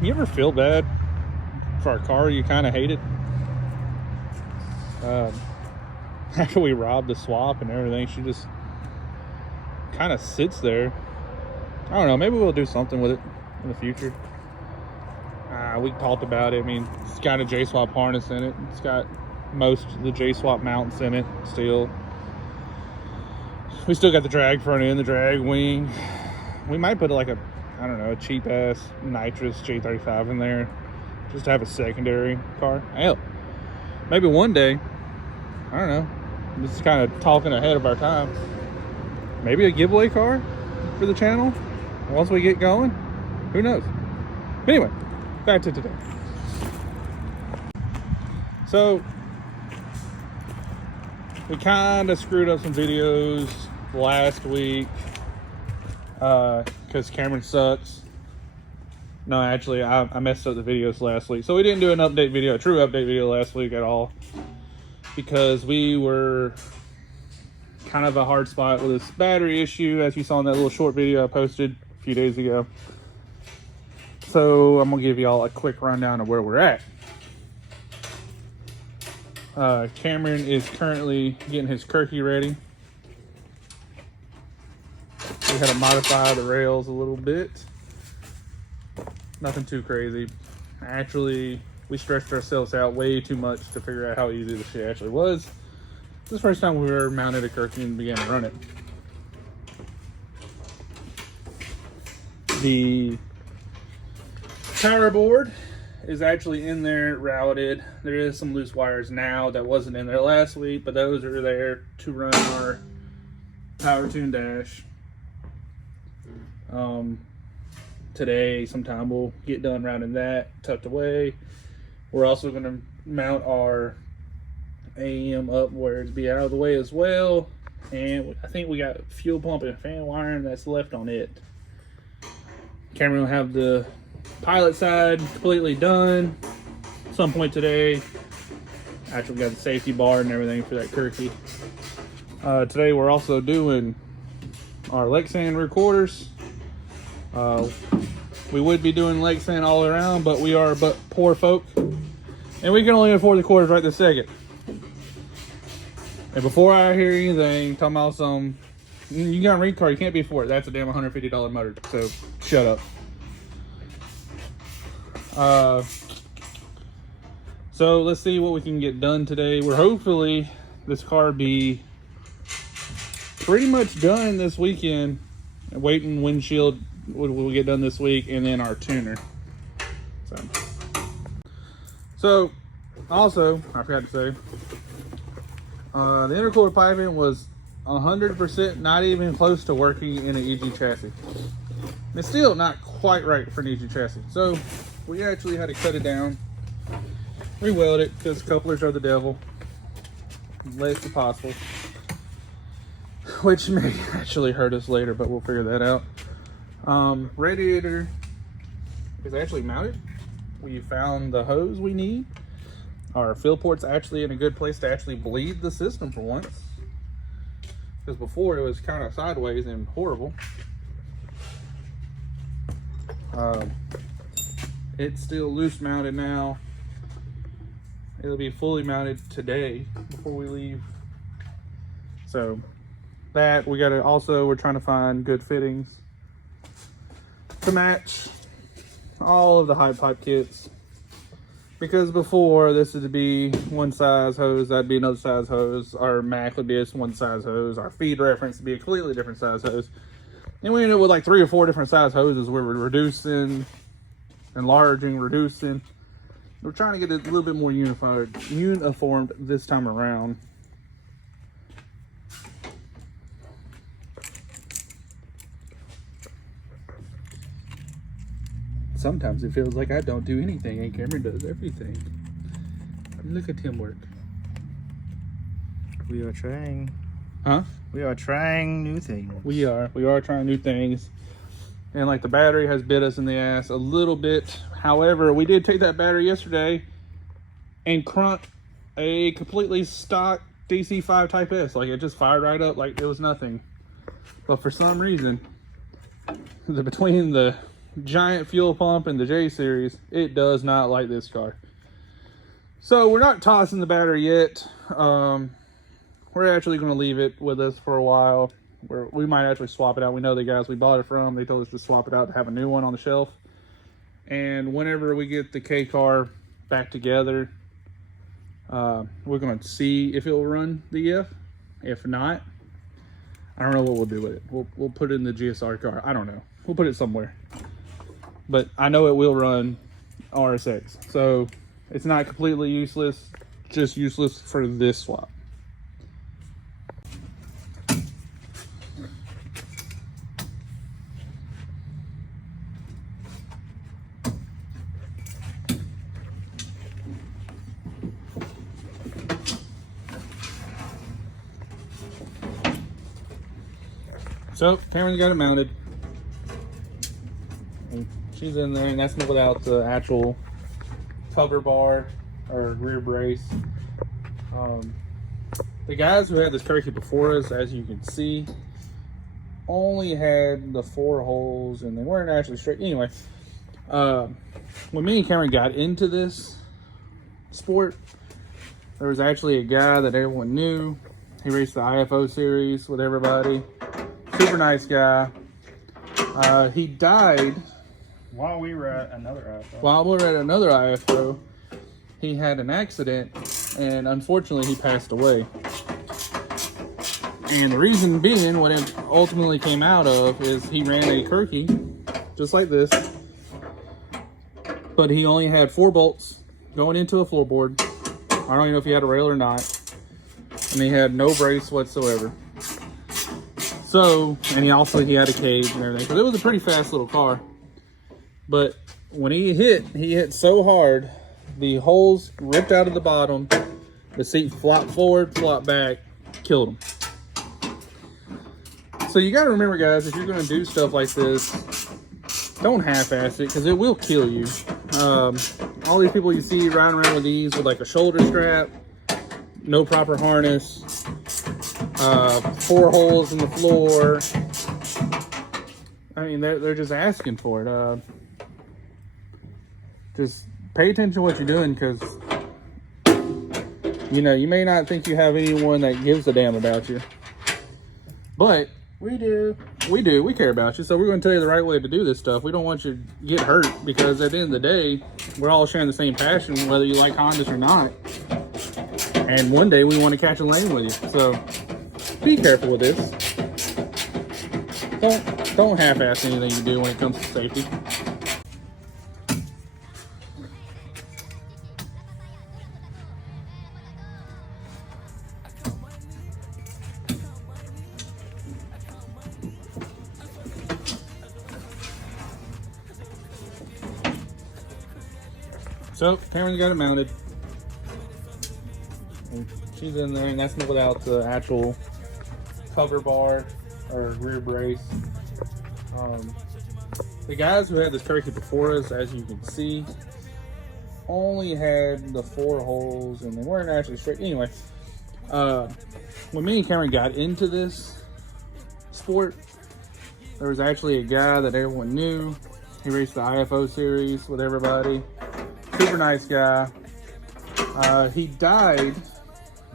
You ever feel bad for a car you kind of hated? After we robbed the swap and everything, she just kind of sits there. I don't know, maybe we'll do something with it in the future. We talked about it. I mean, it's got a J-swap harness in it. It's got most of the J-swap mounts in it still. We still got the drag front end, the drag wing. We might put like a, I don't know, a cheap ass nitrous J35 in there just to have a secondary car. Hell, maybe one day, I don't know, this is kind of talking ahead of our time, maybe a giveaway car for the channel once we get going. Who knows? Anyway, back to today. So we kind of screwed up some videos last week because Kameron sucks. No, actually, I messed up the videos last week. So we didn't do an update video, a true update video last week at all, because we were kind of a hard spot with this battery issue, as you saw in that little short video I posted a few days ago. So I'm gonna give y'all a quick rundown of where we're at. Kameron is currently getting his Kirkey ready. We had to modify the rails a little bit. Nothing too crazy. Actually, we stretched ourselves out way too much to figure out how easy this shit actually was. This is the first time we were mounted a Kirkey and began to run it. The power board is actually in there routed. There is some loose wires now that wasn't in there last week, but those are there to run our power tune dash. Today sometime we'll get done routing that, tucked away. We're also going to mount our AM up where it'd be out of the way as well, and I think we got fuel pump and fan wiring that's left on it. Kameron will have the pilot side completely done at some point today. Actually, we got the safety bar and everything for that Kirkey. Today we're also doing our Lexan recorders. We would be doing Lexan all around, but we are but poor folk, and we can only afford the quarters right this second. And before I hear anything talking about some, you got a ring car, you can't be for it. That's a damn $150 motor, so shut up. So let's see what we can get done today. We're hopefully this car be pretty much done this weekend. Waiting windshield will get done this week, and then our tuner. So also, I forgot to say, the intercooler piping was 100% not even close to working in an EG chassis. It's still not quite right for an EG chassis. So we actually had to cut it down, re-weld it, because couplers are the devil, less as possible, which may actually hurt us later, but we'll figure that out. Radiator is actually mounted. We found the hose we need. Our fill port's actually in a good place to actually bleed the system for once, because before it was kind of sideways and horrible. It's still loose mounted now. It'll be fully mounted today before we leave. So that we gotta also, we're trying to find good fittings to match all of the high pipe kits, because before this would be one size hose, that'd be another size hose, our Mac would be one size hose, our feed reference would be a completely different size hose, and we ended up with like 3 or 4 different size hoses where we're reducing, enlarging, reducing. We're trying to get it a little bit more uniformed this time around. Sometimes it feels like I don't do anything and Kameron does everything. Look at him work. We are trying. Huh? We are trying new things. We are trying new things. And like the battery has bit us in the ass a little bit. However, we did take that battery yesterday and crunk a completely stock DC5 Type S. Like it just fired right up like it was nothing. But for some reason, between the giant fuel pump in the J series, it does not like this car. So we're not tossing the battery yet. We're actually going to leave it with us for a while. We might actually swap it out. We know the guys we bought it from, they told us to swap it out to have a new one on the shelf. And whenever we get the K car back together, we're going to see if it will run the EF. If not, I don't know what we'll do with it. We'll put it in the GSR car. I don't know. We'll put it somewhere. But I know it will run RSX. So it's not completely useless, just useless for this swap. So Kameron's got it mounted. And she's in there, and that's without the actual cover bar or rear brace. The guys who had this Kirkey before us, as you can see, only had the 4 holes, and they weren't actually straight. Anyway, when me and Kameron got into this sport, there was actually a guy that everyone knew. He raced the IFO series with everybody. Super nice guy. He died while we were at another IFO. While we were at another IFO, he had an accident, and unfortunately he passed away. And the reason being, what it ultimately came out of is he ran a Kirkey, just like this, but he only had 4 bolts going into a floorboard. I don't even know if he had a rail or not. And he had no brace whatsoever. So, and he had a cage and everything. So it was a pretty fast little car. But when he hit so hard, the holes ripped out of the bottom, the seat flopped forward, flopped back, killed him. So you gotta remember, guys, if you're gonna do stuff like this, don't half-ass it, because it will kill you. All these people you see riding around with these with like a shoulder strap, no proper harness, 4 holes in the floor. I mean, they're just asking for it. Just pay attention to what you're doing, because you know, you may not think you have anyone that gives a damn about you, but we do. We care about you, so we're going to tell you the right way to do this stuff. We don't want you to get hurt, because at the end of the day, we're all sharing the same passion, whether you like Hondas or not. And one day we want to catch a lane with you. So be careful with this. Don't half-ass anything you do when it comes to safety. So Kameron's got it mounted. And she's in there, and that's without the actual cover bar or rear brace. The guys who had this Kirkey before us, as you can see, only had the 4 holes, and they weren't actually straight. Anyway, when me and Kameron got into this sport, there was actually a guy that everyone knew. He raced the IFO series with everybody. Super nice guy. He died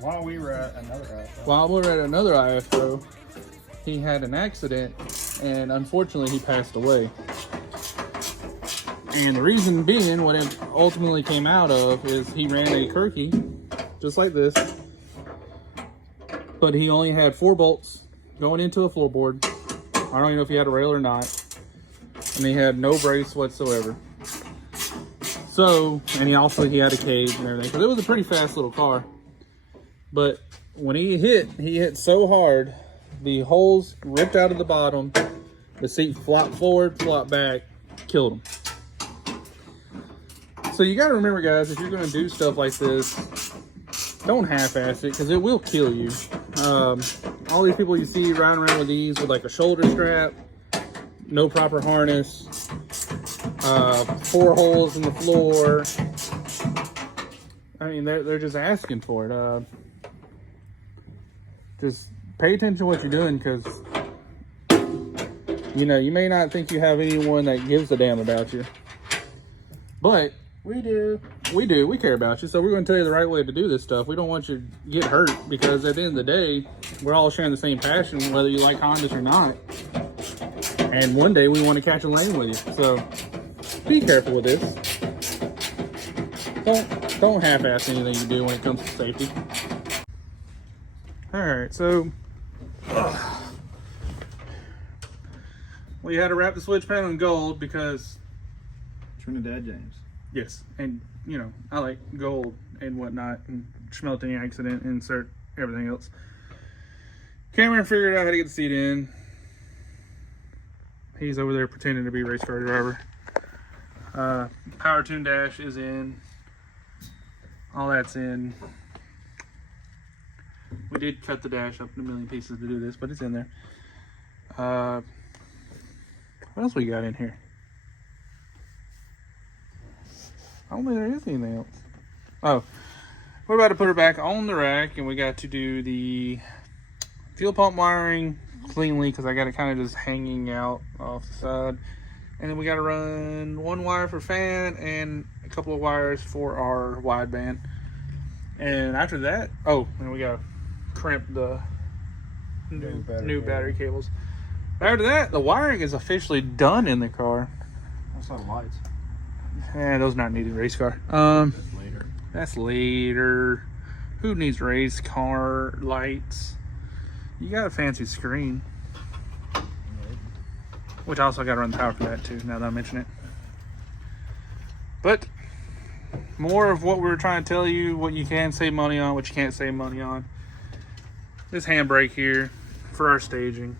while we were at another IFO. While we were at another IFO, he had an accident, and unfortunately he passed away. And the reason being, what it ultimately came out of is he ran a Kirkey, just like this, but he only had 4 bolts going into a floorboard. I don't even know if he had a rail or not. And he had no brace whatsoever. So, and he had a cage and everything. So it was a pretty fast little car. But when he hit so hard, the holes ripped out of the bottom, the seat flopped forward, flopped back, killed him. So you gotta remember, guys, if you're gonna do stuff like this, don't half-ass it, because it will kill you. All these people you see riding around with these with like a shoulder strap, no proper harness, 4 holes in the floor. I mean, they're just asking for it. Just pay attention to what you're doing, because You know, you may not think you have anyone that gives a damn about you, but We do. we do. We care about you, so we're going to tell you the right way to do this stuff. We don't want you to get hurt, because at the end of the day, we're all sharing the same passion, whether you like Hondas or not. And one day we want to catch a lane with you. So be careful with this. Don't half-ass anything you do when it comes to safety. All right, so we had to wrap the switch panel in gold because Trinidad James. yes, and you know, I like gold and whatnot, and smelting accident, insert everything else. Kameron figured out how to get the seat in. He's over there pretending to be a race car driver. Power tune dash is in. All that's in. We did cut the dash up in a million pieces to do this, but it's in there. What else we got in here? I don't think there is anything else. Oh, we're about to put her back on the rack, and we got to do the fuel pump wiring cleanly because I got it kind of just hanging out off the side. And then we got to run one wire for fan and a couple of wires for our wideband. And after that, oh, and we got to crimp the new battery cables. After that, the wiring is officially done in the car. That's not lights. And those not needed race car. That's later. That's later. Who needs race car lights? You got a fancy screen. Which I also got to run the power for that too, now that I mention it. But more of what we were trying to tell you, what you can save money on, what you can't save money on. This handbrake here for our staging.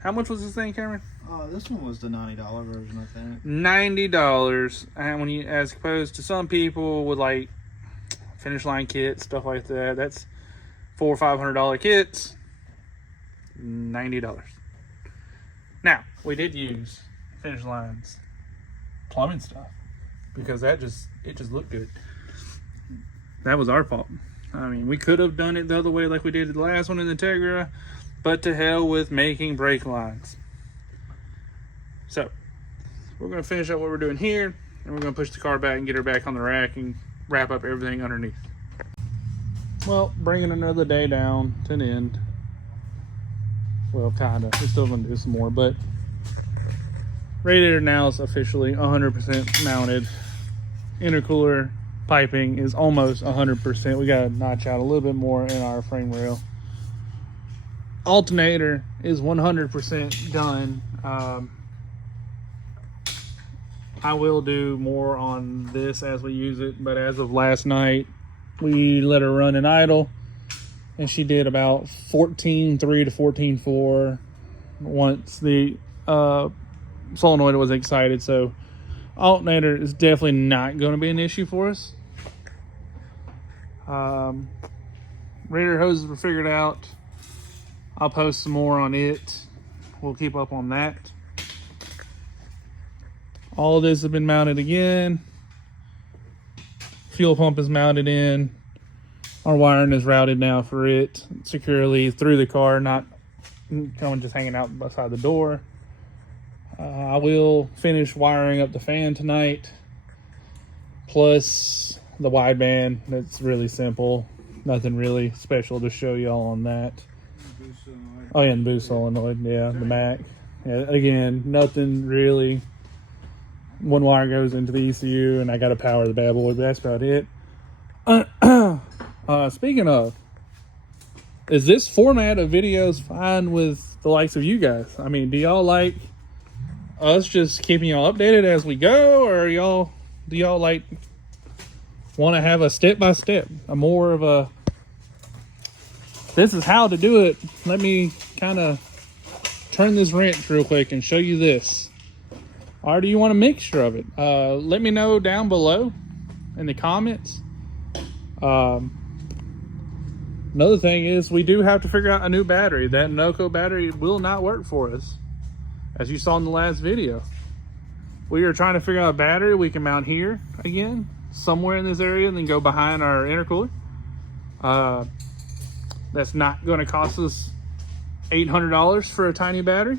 How much was this thing, Cameron? This one was the $90 version, I think. $90, and when you, as opposed to some people with like finish line kits, stuff like that, that's $400 or $500 kits. $90. Now we did use finish lines plumbing stuff because it just looked good. That was our fault. I mean, we could have done it the other way like we did the last one in the Tegra, but to hell with making brake lines. So we're going to finish up what we're doing here, and we're going to push the car back and get her back on the rack and wrap up everything underneath. Well, bringing another day down to an end. Well, kind of. We're still going to do some more, but radiator now is officially 100% mounted. Intercooler piping is almost 100%. We got to notch out a little bit more in our frame rail. Alternator is 100% done. I will do more on this as we use it, but as of last night, we let her run in idle, and she did about 14.3 to 14.4 once the solenoid was excited. So alternator is definitely not going to be an issue for us. Radiator hoses were figured out. I'll post some more on it. We'll keep up on that. All of this has been mounted again. Fuel pump is mounted in. Our wiring is routed now for it securely through the car, not coming just hanging out beside the door. I will finish wiring up the fan tonight, plus the wideband. That's really simple. Nothing really special to show y'all on that. Oh yeah, and the boost solenoid, yeah, the Mac. Yeah, again, nothing really. One wire goes into the ECU, and I got to power the bad boy, but that's about it. Speaking of, is this format of videos fine with the likes of you guys? I mean, do y'all like us just keeping y'all updated as we go, or do y'all like want to have a step-by-step, a more of a this is how to do it? Let me kind of turn this wrench real quick and show you this. Or do you want a mixture of it? Let me know down below in the comments. Another thing is we do have to figure out a new battery. That Noco battery will not work for us, as you saw in the last video. We are trying to figure out a battery we can mount here again, somewhere in this area, and then go behind our intercooler. That's not going to cost us $800 for a tiny battery.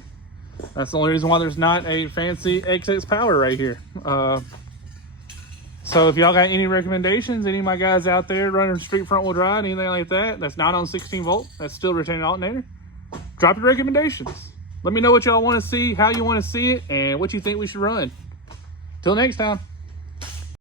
That's the only reason why there's not a fancy XX power right here. So if y'all got any recommendations, any of my guys out there running street front wheel drive, anything like that, that's not on 16 volt, that's still retaining alternator, drop your recommendations. Let me know what y'all want to see, how you want to see it, and what you think we should run. Till next time.